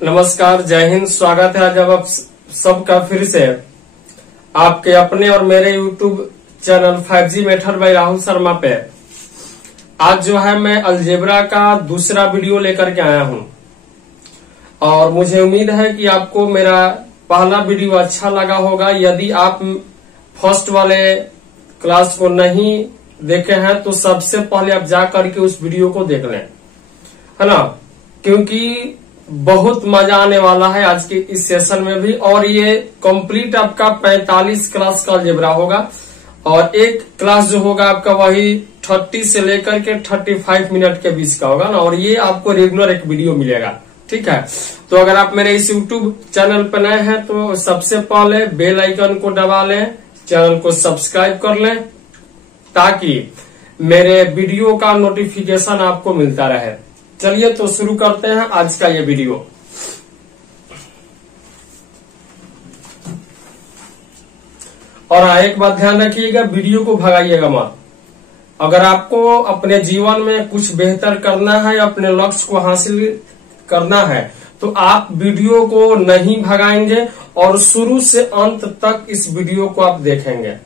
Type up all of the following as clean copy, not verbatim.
नमस्कार, जय हिंद। स्वागत है आज आप सबका फिर से आपके अपने और मेरे YouTube channel 5G method by Rahul Sharma पे। आज जो है मैं अलजेब्रा का दूसरा वीडियो लेकर के आया हूं और मुझे उम्मीद है कि आपको मेरा पहला वीडियो अच्छा लगा होगा। यदि आप फर्स्ट वाले क्लास को नहीं देखे हैं तो सबसे पहले आप जा करके उस वीडियो को देख लें, है ना, क्योंकि बहुत मजा आने वाला है आज के इस सेशन में भी। और ये कंप्लीट आपका 45 क्लास का अलजेब्रा होगा और एक क्लास जो होगा आपका वही 30 से लेकर के 35 मिनट के बीच का होगा ना। और ये आपको रेगुलर एक वीडियो मिलेगा, ठीक है। तो अगर आप मेरे इस YouTube चैनल पर नए हैं तो सबसे पहले बेल आइकन को दबा लें, चैनल को सब्सक्राइब कर लें ताकि मेरे वीडियो का नोटिफिकेशन आपको मिलता रहे। चलिए तो शुरू करते हैं आज का ये वीडियो। और एक बात ध्यान रखिएगा, वीडियो को भगाइएगा मत। अगर आपको अपने जीवन में कुछ बेहतर करना है, अपने लक्ष्य को हासिल करना है तो आप वीडियो को नहीं भगाएंगे और शुरू से अंत तक इस वीडियो को आप देखेंगे,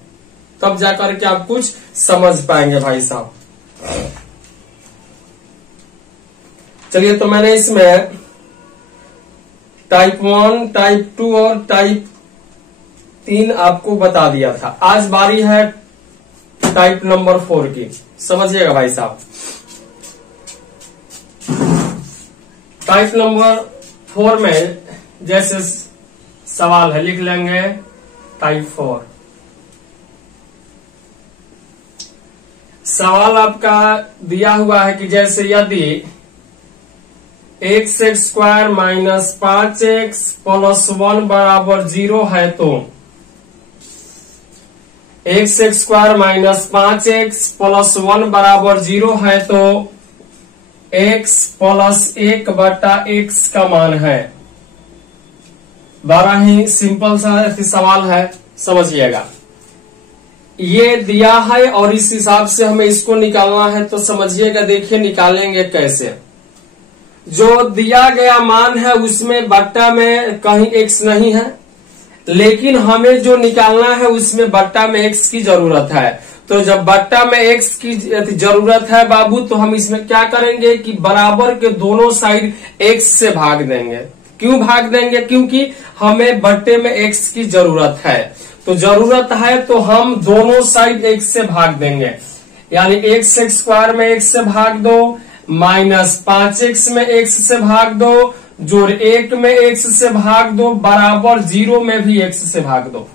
तब जाकर के आप कुछ समझ पाएंगे भाई साहब। चलिए तो मैंने इसमें टाइप 1, टाइप 2 और टाइप 3 आपको बता दिया था। आज बारी है टाइप नंबर 4 की। समझिएगा भाई साहब, टाइप नंबर 4 में जैसे सवाल है लिख लेंगे टाइप 4। सवाल आपका दिया हुआ है कि जैसे यदि x² माइनस 5x प्लस 1 बराबर 0 है तो x² माइनस 5x प्लस 1 बराबर 0 है तो x प्लस 1 बटा x का मान है। बड़ा ही सिंपल सा सवाल है, समझिएगा। ये दिया है और इस हिसाब से हमें इसको निकालना है, तो समझिएगा। देखिए निकालेंगे कैसे। जो दिया गया मान है उसमें बट्टा में कहीं x नहीं है, लेकिन हमें जो निकालना है उसमें बट्टा में x की जरूरत है। तो जब बट्टा में x की जरूरत है बाबू, तो हम इसमें क्या करेंगे कि बराबर के दोनों साइड x से भाग देंगे। क्यों भाग देंगे? क्योंकि हमें बट्टे में x की जरूरत है। तो जरूरत है तो हम दोनों साइड x से भाग देंगे, यानी x² में x से भाग दो, माइनस 5x में x से भाग दो, जोड़ 1 में x से भाग दो, बराबर 0 में भी x से भाग दो।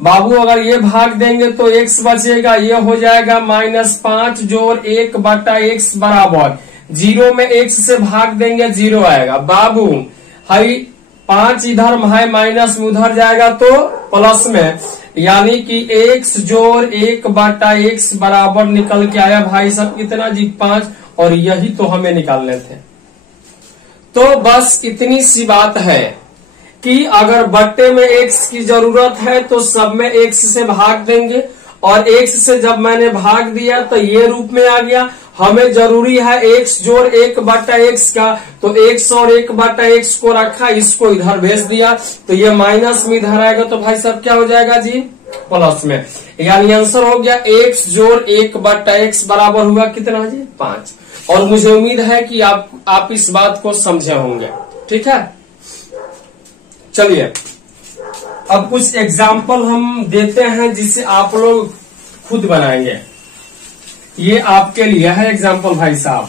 बाबू अगर ये भाग देंगे तो x बचेगा, ये हो जाएगा -5 जोड़ 1 बटा x बराबर 0 में x से भाग देंगे 0 आएगा। बाबू हई 5 इधर है, माइनस में उधर जाएगा तो प्लस में, यानी कि x जोड़ 1 बटा x बराबर निकल के आया भाई साहब कितना जी 5। और यही तो हमें निकालने थे। तो बस इतनी सी बात है कि अगर बट्टे में x की जरूरत है तो सब में x से भाग देंगे, और x से जब मैंने भाग दिया तो ये रूप में आ गया। हमें जरूरी है x जोड़ 1 बटा x का, तो x और 1 बटा x को रखा, इसको इधर भेज दिया, तो ये माइनस में इधर आएगा, तो भाई साहब क्या हो जाएगा जी प्लस में। यानी आंसर हो गया x जोड़ 1 बटा x बराबर हुआ कितना जी 5। और मुझे उम्मीद है कि आप इस बात को समझे होंगे, ठीक है। चलिए अब कुछ एग्जाम्पल हम देते हैं जिसे आप लोग खुद बनाएंगे। ये आपके लिए है एग्जाम्पल भाई साहब।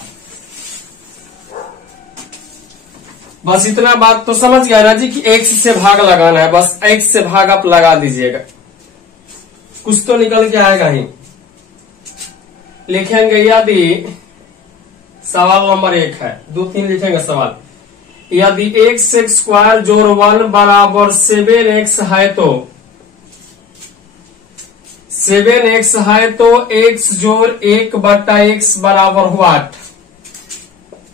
बस इतना बात तो समझ गया ना जी कि x से भाग लगाना है, बस x से भाग आप लगा दीजिएगा, कुछ तो निकल के आएगा ही। लिखेंगे यदि सवाल नंबर 1 है, 2, 3 लिखेंगे सवाल। यदि x² जोड़ 1 बराबर 7x है तो 7x है तो x जोड़ 1 बटा x बराबर व्हाट।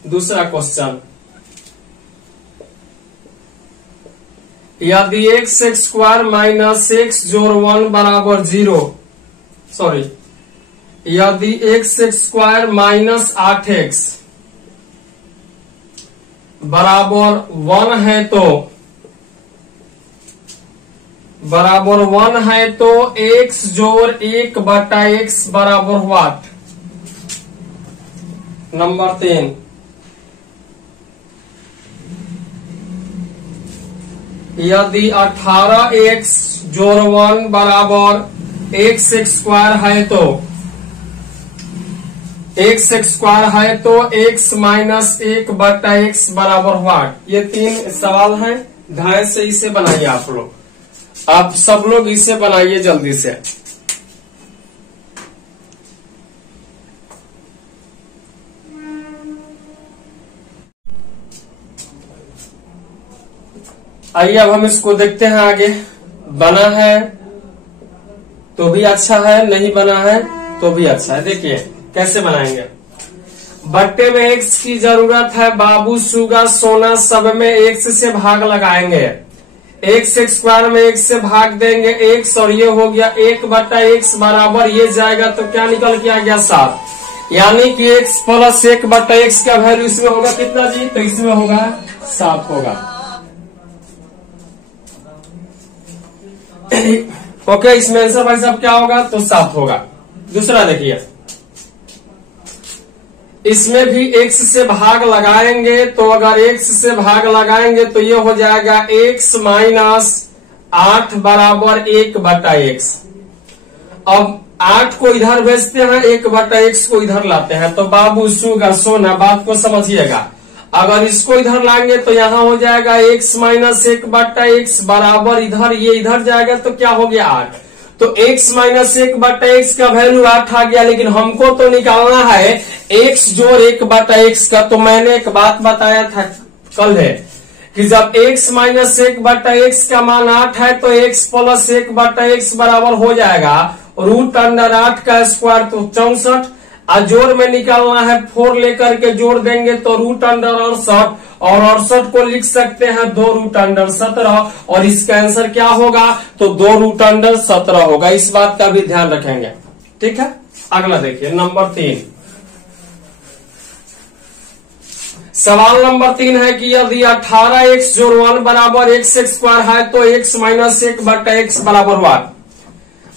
दूसरा क्वेश्चन, यदि x² माइनस x जोड़ 1 बराबर 0, सॉरी, यदि x² माइनस 8x बराबर 1 है तो x जोड़ 1/x बराबर व्हाट? नंबर 3, यदि 18x जोड़ 1 बराबर x स्क्वायर है तो x माइनस 1/x बराबर व्हाट? ये 3 सवाल हैं, ध्यान से इसे बनाइए आप लोग। आप सब लोग इसे बनाइए जल्दी से। आइए अब हम इसको देखते हैं आगे। बना है तो भी अच्छा है, नहीं बना है तो भी अच्छा है। देखिए कैसे बनाएंगे। बट्टे में x की जरूरत है बाबू, सुगा, सोना, सब में x से भाग लगाएंगे। x स्क्वायर में x से भाग देंगे x, और ये हो गया 1/x बराबर, ये जाएगा तो क्या निकल के आ गया 7। यानी कि x प्लस 1/x का वैल्यू इसमें होगा कितना जी? तो इसमें होगा 7 होगा। ओके, इसमें आंसर भाई साहब क्या होगा? तो 7 होगा। दूसरा देखिए, इसमें भी x से भाग लगाएंगे, तो अगर x से भाग लगाएंगे तो ये हो जाएगा x माइनस 8 बराबर 1/x। अब 8 को इधर भेजते हैं, 1/x को इधर लाते हैं। तो बाबू, सुगा, सोना, बात को समझिएगा। अगर इसको इधर लाएंगे तो यहाँ हो जाएगा x माइनस 1/x बराबर, इधर ये इधर जाएगा तो क्या हो गया 8। तो x माइनस 1/x का वैल्यू 8 आ गया। लेकिन हमको तो निकालना है x जोड़ 1/x का। तो मैंने एक बात बताया था कल है कि जब x माइनस 1/x का मान 8 है तो x प्लस 1/x बराबर हो जाएगा √8 का स्क्वायर, तो 64। और जोड़ में निकालना है 4 लेकर के जोड़ देंगे तो √68, और 68 को लिख सकते हैं 2√17, और इसका आंसर क्या होगा? तो 2√17 होगा। इस बात का भी ध्यान रखेंगे, ठीक है। अगला देखिए, नंबर 3। सवाल नंबर 3 है कि यदि 18x जोड़ 1 बराबर x स्क्वायर है तो x माइनस 1/x बराबर व्हाट?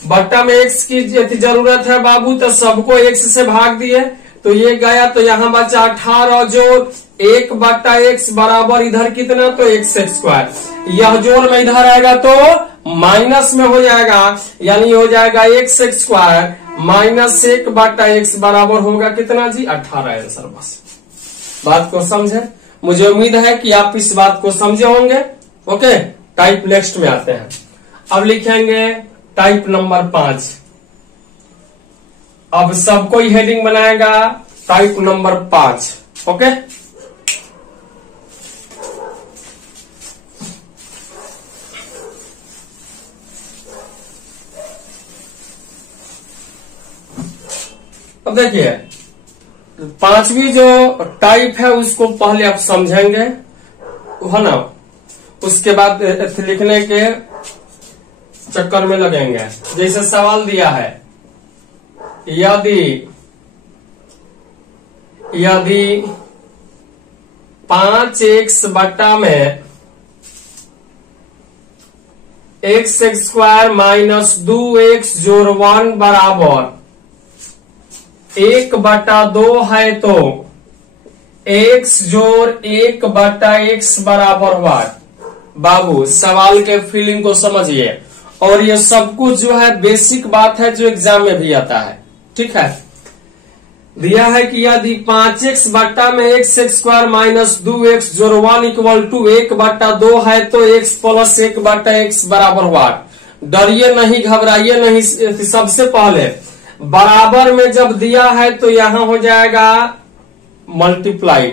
बट्टा में x की जरूरत है बाबू, तो सबको x से भाग दिए तो ये गया, तो यहाँ बचा 18 जोड़ 1/x बराबर इधर कितना? तो x स्क्वायर। यह जोड़ में इधर आएगा तो माइनस में हो जाएगा, यानी हो जाएगा x स्क्वायर माइनस 1/x बराबर होगा कितना जी? 18 आंसर। बस बात को समझे? मुझे उम्मीद है कि आप इस बात को समझे होंगे। ओके, टाइप नेक्स्ट में आते हैं। अब लिखेंगे टाइप नंबर 5। अब सबको ही हेडिंग बनाएगा टाइप नंबर 5। ओके, अब देखिए 5वीं जो टाइप है उसको पहले आप समझेंगे, है ना। उसके बाद लिखने के चक्कर में लगेंगे। जैसे सवाल दिया है, यदि 5x बट्टा में x स्क्वायर माइनस 2x जोड़ 1 बराबर 1/2 है तो x जोड़ 1/x बराबर व्हाट? बाबू, सवाल के फीलिंग को समझिए, और ये सब कुछ जो है बेसिक बात है जो एग्जाम में भी आता है, ठीक है। दिया है कि यदि 5x बट्टा में x स्क्वायर माइनस 2x जोड़ 1 इक्वल टू 1/2 है तो x प्लस 1/x बराबर व्हाट? डरिए नहीं, घबराइए नहीं। सबसे पहले बराबर में जब दिया है तो यहां हो जाएगा मल्टीप्लाई,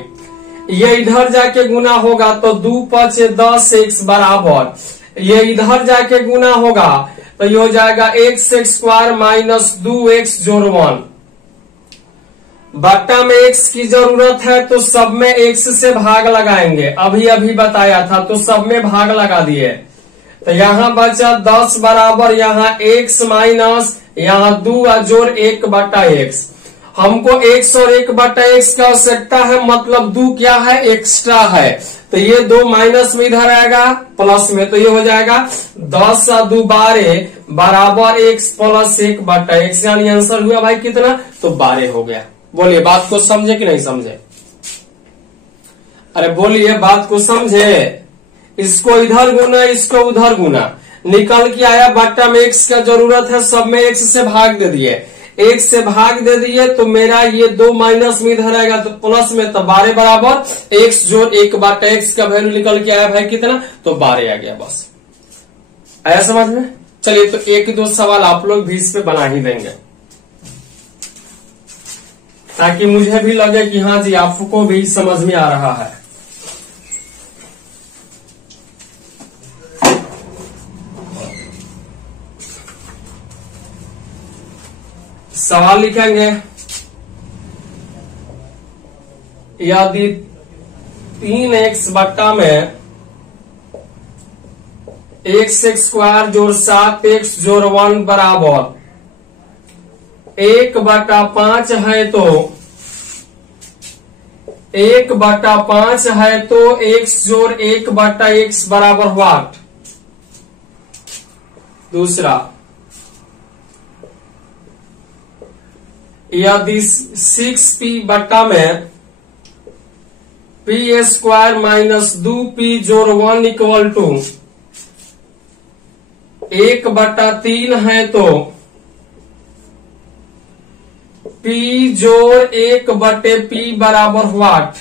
ये इधर जाके गुना होगा तो 2×5 10x बराबर, ये इधर जाके गुना होगा तो ये हो जाएगा x स्क्वायर माइनस 2x जोड़ 1। बट्टा में x की जरूरत है तो सब में x से भाग लगाएंगे, अभी बताया था, तो सब में भाग लगा दिए। तो यहाँ बचा 10 बराबर यहाँ x माइनस यहाँ 2 जोड़ 1/x। हमको x और 1/x का आवश्यकता है, मतलब 2 क्या है, एक्स्ट्रा है। तो ये 2 माइनस में इधर आएगा, प्लस में, तो ये हो जाएगा 10 और 2 12 बराबर x प्लस 1/x, यानी आंसर हुआ भाई कितना, तो 12 हो गया। बोलिए बात को समझे कि नहीं समझे? अरे बोलिए बात को समझे। इसको इधर गुना, इसको उधर गुना, निकल के आया बट्टा में x का जरूरत है, सब में x से भाग दे दिए, एक से भाग दे दिए, तो मेरा ये 2 माइनस में इधर आएगा तो प्लस में, तो 12 बराबर x जोड़ 1/x का वैल्यू निकल के आया भाई कितना, तो 12 आ गया। बस आया समझ में? चलिए तो 1-2 सवाल आप लोग भी इस पे बना ही देंगे, ताकि मुझे भी लगे कि हाँ जी आपको भी समझ में आ रहा है। सवाल लिखेंगे, यदि 3x बट्टा में x² जोड़ 7x जोड़ 1 बराबर 1/5 है, तो 1/5 है तो x जोड़ 1/x बराबर व्हाट। दूसरा, यदि 6p बट्टा में p² माइनस 2p जोड़ 1 इक्वल टू 1/3 है, तो p जोड़ 1/p बराबर व्हाट।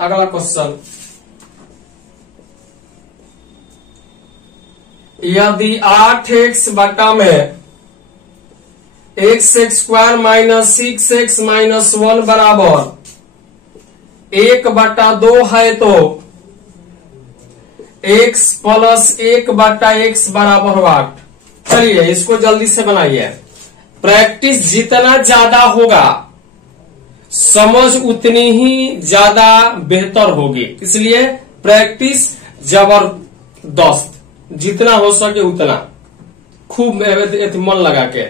अगला क्वेश्चन, यदि 8x बट्टा में x² माइनस 6x माइनस 1 बराबर 1/2 है, तो x प्लस 1/x बराबर व्हाट। चलिए इसको जल्दी से बनाइए। प्रैक्टिस जितना ज्यादा होगा समझ उतनी ही ज्यादा बेहतर होगी, इसलिए प्रैक्टिस जबरदस्त, जितना हो सके उतना खूब मन लगा के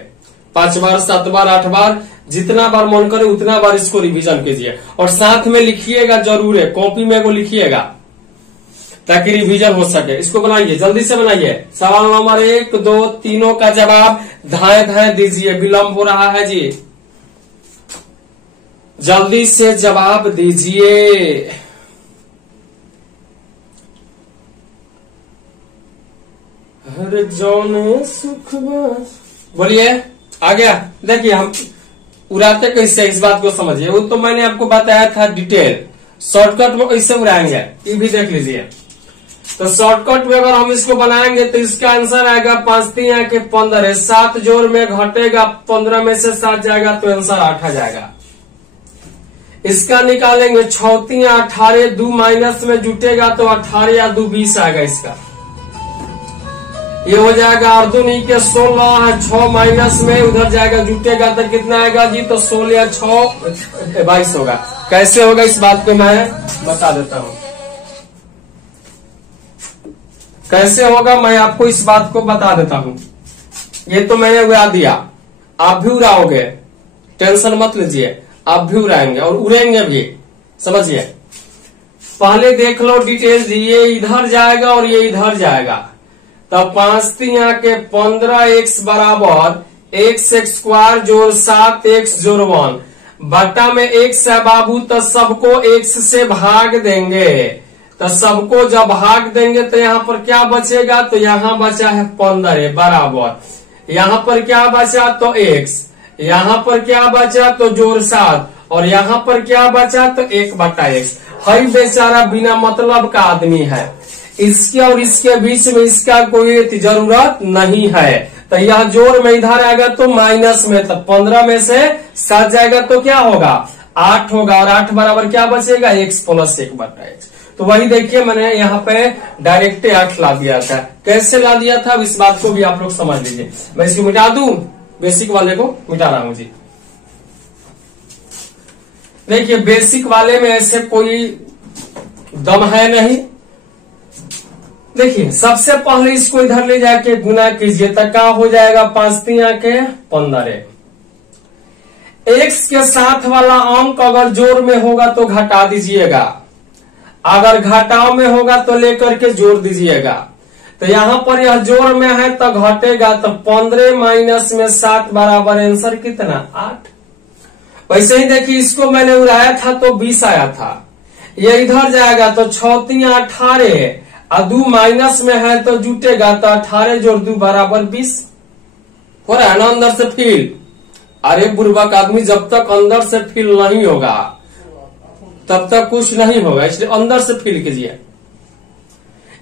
5 बार 7 बार 8 बार जितना बार मन करे उतना बार इसको रिवीजन कीजिए, और साथ में लिखिएगा जरूर है, कॉपी में वो लिखिएगा ताकि रिवीजन हो सके। इसको बनाइए, जल्दी से बनाइए। सवाल नंबर 1, 2, तीनों का जवाब धाए धाए दीजिए, विलंब हो रहा है जी, जल्दी से जवाब दीजिए। हर जौन सुख बोलिए, आ गया। देखिए हम उड़ाते कैसे, इस बात को समझिए, वो तो मैंने आपको बताया था डिटेल, शॉर्टकट में कैसे उड़ाएंगे ये भी देख लीजिए। तो शॉर्टकट में अगर हम इसको बनाएंगे तो इसका आंसर आएगा 5 3 के 15, 7 जोड़ में घटेगा 15 में से 7 जाएगा तो आंसर 8 आ जाएगा। इसका निकालेंगे 6 3 18, 2 माइनस में जुटेगा तो 18 या 2 20 आएगा। इसका ये हो जाएगा अर्धुनी के 16, 6 माइनस में उधर जाएगा जुटेगा तो कितना आएगा जी, तो 16 या 6 22 होगा। कैसे होगा इस बात को मैं बता देता हूं, कैसे होगा मैं आपको इस बात को बता देता हूं। ये तो मैंने उड़ा दिया, आप भी उड़ाओगे, टेंशन मत लीजिए, आप भी उड़ाएंगे और उड़ेंगे भी, समझिए। पहले देख लो डिटेल, ये इधर जाएगा और ये इधर जाएगा, तब 5 3 के 15x बराबर x² जोड़ 7x जोड़ 1 बट्टा में x है बाबू, तो सबको x से भाग देंगे। तो सबको जब भाग देंगे तो यहाँ पर क्या बचेगा, तो यहाँ बचा है 15 बराबर, यहाँ पर क्या बचा तो x, यहाँ पर क्या बचा तो जोड़ 7, और यहाँ पर क्या बचा तो 1/x। हई बेचारा बिना मतलब का आदमी है, इसके और इसके बीच में इसका कोई जरूरत नहीं है। तो यह जोड़ में इधर आएगा तो माइनस में, तो 15 में से 7 जाएगा तो क्या होगा 8 होगा, और 8 बराबर क्या बचेगा x प्लस 1/x। तो वही देखिए मैंने यहाँ पे डायरेक्ट 8 ला दिया था। कैसे ला दिया था इस बात को भी आप लोग समझ लीजिए। मैं इसको मिटा दूं, बेसिक वाले को मिटा रहा हूं जी। देखिए बेसिक वाले में ऐसे कोई दम है नहीं। देखिए सबसे पहले इसको इधर ले जाके गुना कीजिए, तो क्या हो जाएगा 5 3 के 15, एक्स के साथ वाला अंक अगर जोड़ में होगा तो घटा दीजिएगा, अगर घटाव में होगा तो लेकर के जोड़ दीजिएगा। तो यहां पर यह जोड़ में है तो घटेगा, तो 15 माइनस में 7 बराबर आंसर कितना 8। वैसे ही देखिए इसको मैंने उड़ाया था तो 20 आया था, ये इधर जाएगा तो 6 3 18 और 2 माइनस में है तो जुटेगा, तो 18 जोड़ 2 बराबर 20 हो रहा है ना अंदर से फील। अरे बुर्बक आदमी, जब तक अंदर से फील नहीं होगा तब तक कुछ नहीं होगा, इसलिए अंदर से फील कीजिए।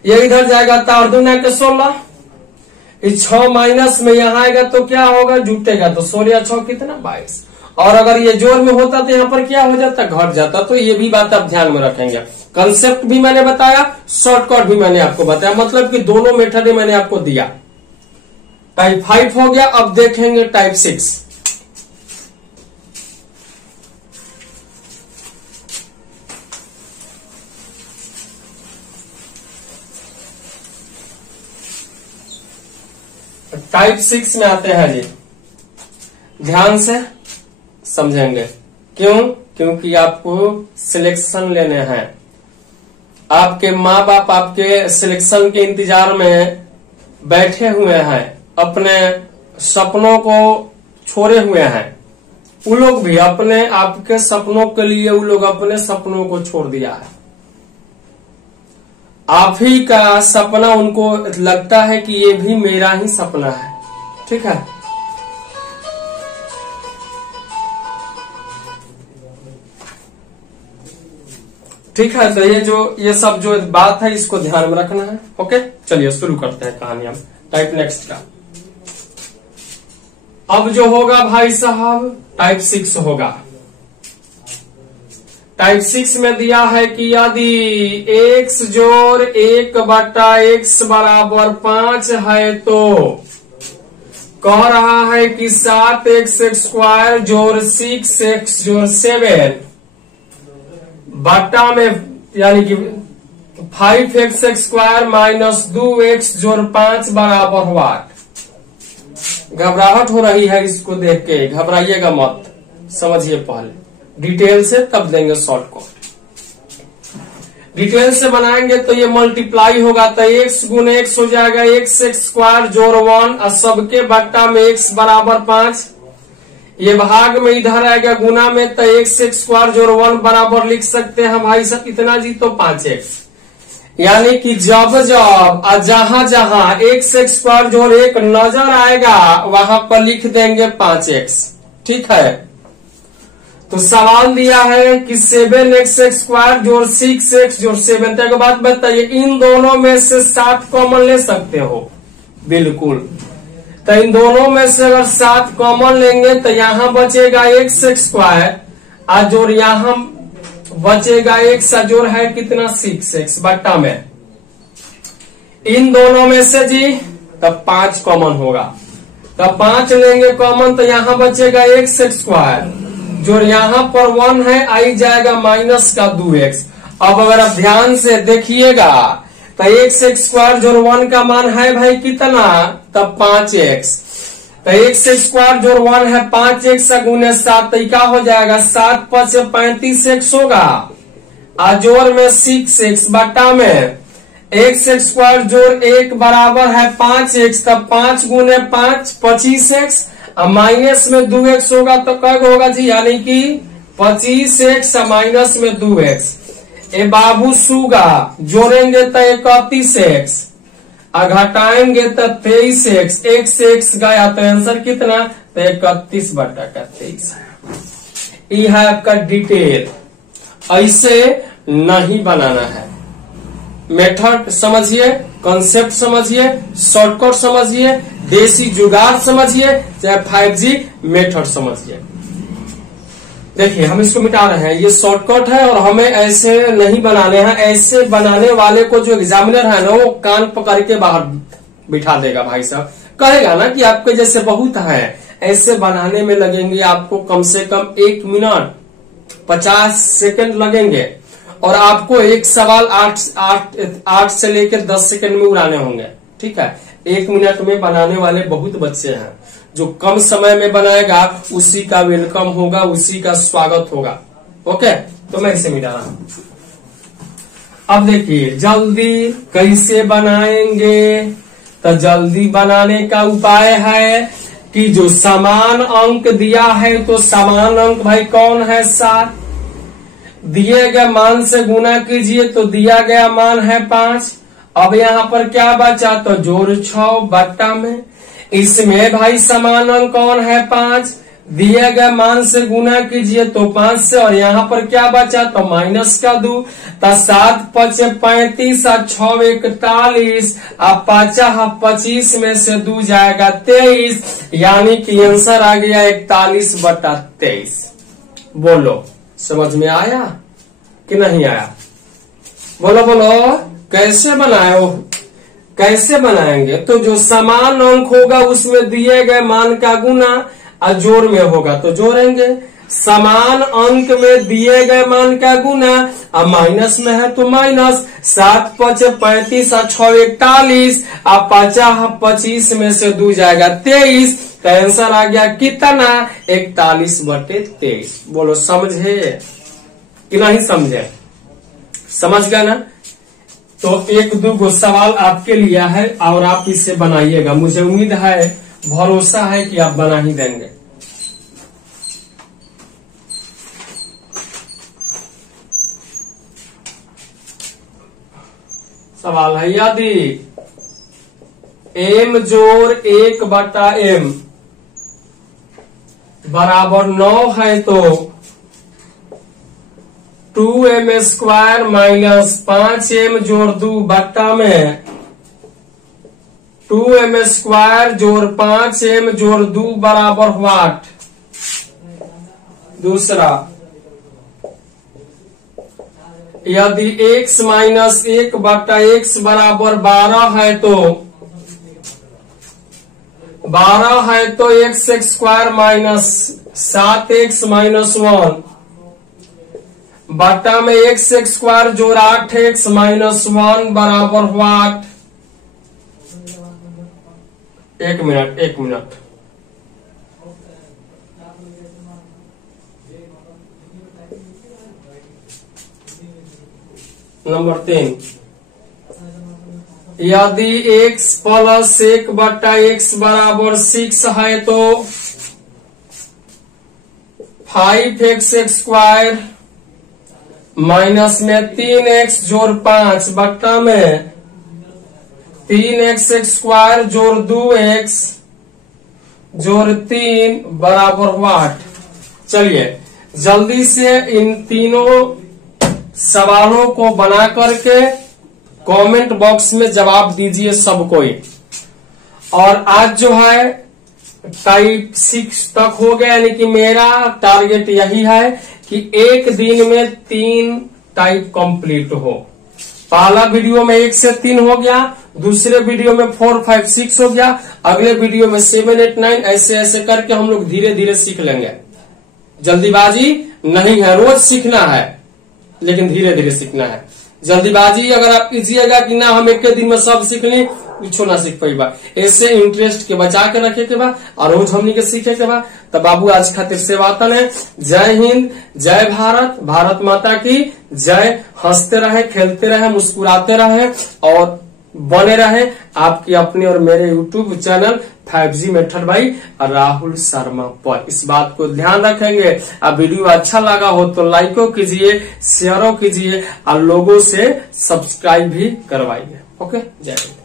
ये इधर जाएगा तो 8 दूना के 16, इस 6 माइनस में यहां आएगा तो क्या होगा, जुटेगा, तो 16 6 कितना 22। और अगर ये जोड़ में होता तो यहाँ पर क्या हो जाता, घट जाता। तो ये भी बात आप ध्यान में रखेंगे। कंसेप्ट भी मैंने बताया, शॉर्टकट भी मैंने आपको बताया, मतलब कि दोनों मेथड मैंने आपको दिया। टाइप 5 हो गया, अब देखेंगे टाइप 6। टाइप 6 में आते हैं जी, ध्यान से समझेंगे। क्यों? क्योंकि आपको सिलेक्शन लेने हैं। आपके माँ बाप आपके सिलेक्शन के इंतजार में बैठे हुए हैं, अपने सपनों को छोड़े हुए हैं। वो लोग भी अपने आपके सपनों के लिए वो लोग अपने सपनों को छोड़ दिया है। आप ही का सपना उनको लगता है कि ये भी मेरा ही सपना है। ठीक है, ठीक है। तो ये सब जो बात है इसको ध्यान में रखना है। ओके, चलिए शुरू करते हैं कहानी हम टाइप नेक्स्ट का। अब जो होगा भाई साहब टाइप 6 होगा। टाइप 6 में दिया है कि यदि x जोड़ 1/x बराबर 5 है तो कह रहा है कि 7x² जोड़ 6x जोड़ 7 बट्टा में, यानी कि 5x² माइनस 2x जोड़ 5 बराबर वाट। घबराहट हो रही है इसको देख के, घबराइएगा मत, समझिए पहले डिटेल से, तब देंगे शॉर्ट को। डिटेल से बनाएंगे तो ये मल्टीप्लाई होगा, तो x गुने x हो जाएगा x² जोड़ 1 और सबके बट्टा में x बराबर 5। ये भाग में इधर आएगा गुना में, तो x² जोड़ 1 बराबर लिख सकते हैं भाई साहब कितना जी, तो 5x। यानी कि जब जब जहां जहां x² जोड़ 1 नजर आएगा वहां पर लिख देंगे 5x। ठीक है, तो सवाल दिया है कि 7x² जोड़ 6x जोड़ 7। तो एक बात बताइए, इन दोनों में से 7 कॉमन ले सकते हो? बिल्कुल। तो इन दोनों में से अगर 7 कॉमन लेंगे तो यहां बचेगा x² और जोड़ यहां बचेगा x जोड़ है कितना 6x बट्टा में। इन दोनों में से जी तब 5 कॉमन होगा, तब 5 लेंगे कॉमन तो यहां बचेगा x² जोड़ यहां पर 1 है, आई जाएगा माइनस का 2x। अब अगर आप ध्यान से देखिएगा तो x² जोड़ 1 का मान है भाई कितना, तब 5x। तो x² जोड़ 1 है 5x गुने 7, तो क्या हो जाएगा 7 5 35x होगा, और जोड़ में 6x बटा में x² जोड़ 1 बराबर है 5x, तब 5 गुने 5 25x, और माइनस में 2x होगा तो कब होगा जी, यानी कि 25x माइनस में 2x। ए बाबू सुगा जोड़ेंगे तो 31x और घटाएंगे तो 23x, x गया तो आंसर कितना, तो 31 बटा का 23 है। यह है आपका डिटेल, ऐसे नहीं बनाना है। मेथड समझिए, कॉन्सेप्ट समझिए, शॉर्टकट समझिए, देसी जुगाड़ समझिए, चाहे 5G मेथड समझिए। देखिए हम इसको मिटा रहे हैं, ये शॉर्टकट है और हमें ऐसे नहीं बनाने हैं। ऐसे बनाने वाले को जो एग्जामिनर है ना, वो कान पकड़ के बाहर बिठा देगा भाई साहब, कहेगा ना कि आपके जैसे बहुत है। ऐसे बनाने में लगेंगे आपको कम से कम 1 मिनट 50 सेकंड लगेंगे, और आपको एक सवाल 8 से लेकर 10 सेकंड में उड़ाने होंगे। ठीक है, 1 मिनट में बनाने वाले बहुत बच्चे हैं जो कम समय में बनाएगा उसी का वेलकम होगा, उसी का स्वागत होगा। ओके, तो मैं इसे मिटा रहा हूं। अब देखिए जल्दी कैसे बनाएंगे, तो जल्दी बनाने का उपाय है कि जो समान अंक दिया है तो समान अंक भाई कौन है 7, दिए गए मान से गुना कीजिए तो दिया गया मान है 5। अब यहाँ पर क्या बचा, तो जोड़ 6 बट्टा में, इसमें भाई समान अंक कौन है 5, दिए गए मान से गुना कीजिए तो 5 से, और यहाँ पर क्या बचा, तो माइनस का 2, तो 7 5 35 और 6 41, अब 25 में से 2 जाएगा 23, यानी कि आंसर आ गया 41/23। बोलो समझ में आया कि नहीं आया? बोलो बोलो कैसे बनाए हो, कैसे बनाएंगे? तो जो समान अंक होगा उसमें दिए गए मान का गुना और जोड़ में होगा तो जोड़ेंगे, समान अंक में दिए गए मान का गुना और माइनस में है तो माइनस, 7 5 35 और 6 41, अब 25 में से 2 जाएगा 23, तो आंसर आ गया कितना 41/23। बोलो समझे कि नहीं समझे? समझ गया ना? तो 1-2 सवाल आपके लिए है और आप इसे बनाइएगा, मुझे उम्मीद है, भरोसा है कि आप बना ही देंगे। सवाल है यदि m जोड़ 1/m बराबर 9 है तो 2m² माइनस 5m जोड़ 2 बट्टा में 2m² जोड़ 5m जोड़ 2 बराबर व्हाट? दूसरा, यदि x माइनस 1/x बराबर 12 है तो x² माइनस 7x माइनस 1 बट्टा में x² जोड़ 8x माइनस 1 बराबर व्हाट? एक मिनट नंबर 3, यदि x प्लस 1/x बराबर 6 है तो 5x² माइनस में 3x जोड़ 5 बट्टा में 3x² जोड़ 2x जोड़ 3 बराबर व्हाट? चलिए जल्दी से इन तीनों सवालों को बना करके कमेंट बॉक्स में जवाब दीजिए सब कोई। और आज जो है टाइप 6 तक हो गया, यानी कि मेरा टारगेट यही है कि एक दिन में 3 टाइप कंप्लीट हो। पहला वीडियो में 1 से 3 हो गया, दूसरे वीडियो में 4 5 6 हो गया, अगले वीडियो में 7 8 9, ऐसे ऐसे करके हम लोग धीरे धीरे सीख लेंगे। जल्दीबाजी नहीं है, रोज सीखना है लेकिन धीरे धीरे सीखना है। जल्दीबाजी अगर आप कीजिएगा कि ना हम एक दिन में सब सीख लें, कुछ ना सीख पाइबा। ऐसे इंटरेस्ट के बचा के रखे के बा और रोज हमनी के सीखे के बा। तब बाबू आज खातिर से वातन है। जय हिंद, जय भारत, भारत माता की जय। हंसते रहे, खेलते रहे, मुस्कुराते रहे और बने रहे आपकी अपने और मेरे YouTube चैनल 5G मेथड भाई राहुल शर्मा पर। इस बात को ध्यान रखेंगे। अब वीडियो अच्छा लगा हो तो लाइको कीजिए, शेयरो कीजिए और लोगों से सब्सक्राइब भी करवाइए। ओके, जय हिंद।